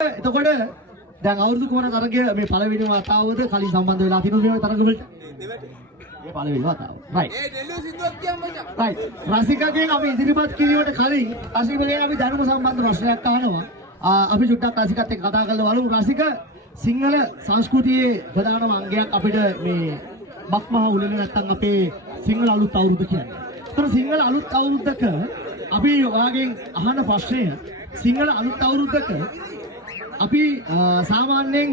එතකොට දැන් අවුරුදු කුමන තරගය මේ පළවෙනි වතාවද කලින් සම්බන්ධ වෙලා තියෙනවද මේ තරග වලට? මේ පළවෙනි වතාව. right. ඒ ඩෙල්ලිය සිද්ධාර්ථ කියන්න මචං. right. රසිකගෙන් අපි ඉදිරිපත් කිරීමට කලින් රසිකගෙන් අපි දැනුම සම්බන්ධ ප්‍රශ්නයක් අහනවා. අපි චුට්ටක් රසිකත් එක්ක කතා කරලා බලමු. රසික සිංහල සංස්කෘතියේ ප්‍රධානම අංගයක් අපිට මේ බක්මහා උළෙල නැත්තම් අපේ සිංහල අලුත් අවුරුද්ද කියන්නේ. ඒතර සිංහල අලුත් අවුරුද්දක අපි ඔයාගෙන් අහන ප්‍රශ්නය සිංහල අලුත් අවුරුද්දක අපි සාමාන්‍යයෙන්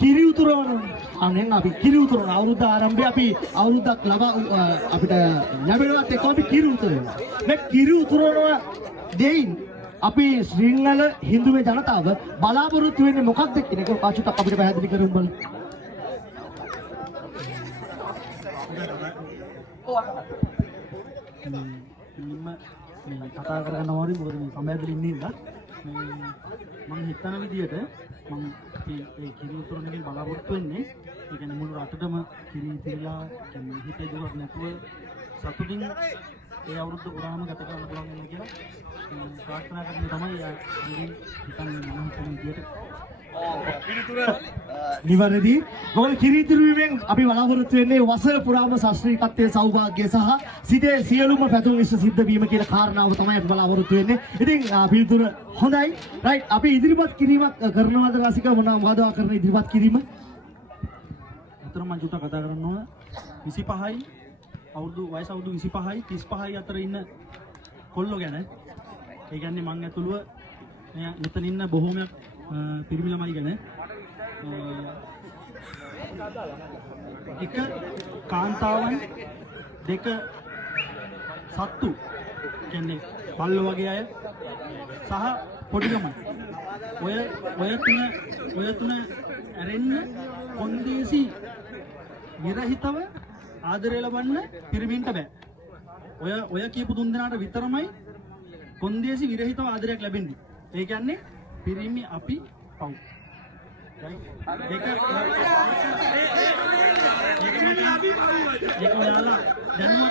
කිරි උතුරවන අනෙන් අපි කිරි උතුරන අවුරුද්ද ආරම්භයේ අපි අවුරුද්දක් ලබා අපිට ලැබෙනවත් එක්ක අපි කිරි උතුරනවා. මේ කිරි උතුරන දෙයින් අපි සිංහල හින්දුවේ ජනතාව බලාපොරොත්තු වෙන්නේ මොකක්ද කියන එක පාචුටක් අපිට පැහැදිලි කරමු බලන්න. මේ කතා කරගන්න ඕනේ මොකද මේ සමයදල ඉන්නේ ඉඳලා මම හිතන විදිහට මම ඒ කිරි උතුරන එකෙන් බලාපොරොත්තු වෙන්නේ ඒ කියන්නේ මුළු රටටම කිරි තිරලා කියන්නේ හිතේ දුරක් නැතුව සතුටින් ඒ අවුරුද්ද පුරාම ගත කරන්න පුළුවන් වෙනවා කියලා ප්‍රාර්ථනා කරන්නේ තමයි ඉතින් හිතන්නේ මම හිතන විදිහට කිරිතුර නිවැරදි මොකද කිරිතුරුවීමෙන් අපි බලාපොරොත්තු වෙන්නේ වසර පුරාම ශාස්ත්‍රීයත්වයේ සෞභාග්‍ය සහ සිටේ සියලුම පැතුම් ඉෂ්ට සිද්ධ වීම කියන කාරණාව තමයි අපි බලාපොරොත්තු වෙන්නේ. ඉතින් පිළිතුර හොඳයි. රයිට් අපි ඉදිරිපත් කිරීමක් කරනවාද රසික මොනවද කරන ඉදිරිපත් කිරීම? අතන මම චුට්ටක් කතා කරන්න ඕන 25යි වයස අවුරුදු 25යි 35යි අතර ඉන්න කොල්ලෝ ගැන. ඒ කියන්නේ මං ඇතුළුව මෙතන ඉන්න බොහෝමයක් පිරිමි ළමයි ගැන එක කාන්තාවන් දෙක සත්තු කියන්නේ බල්ලෝ වගේ අය සහ පොඩි ළමයි ඔය තුන ඇරෙන්න කොන්දේසි විරහිතව ආදරය ලබන්න පිරිමින්ට බෑ. ඔය කියපු තුන් දෙනාට විතරමයි කොන්දේසි විරහිතව ආදරයක් ලැබෙන්නේ. ඒ කියන්නේ පිරිමි අපි පව්. ඒක ඔයාලා දැනුවත්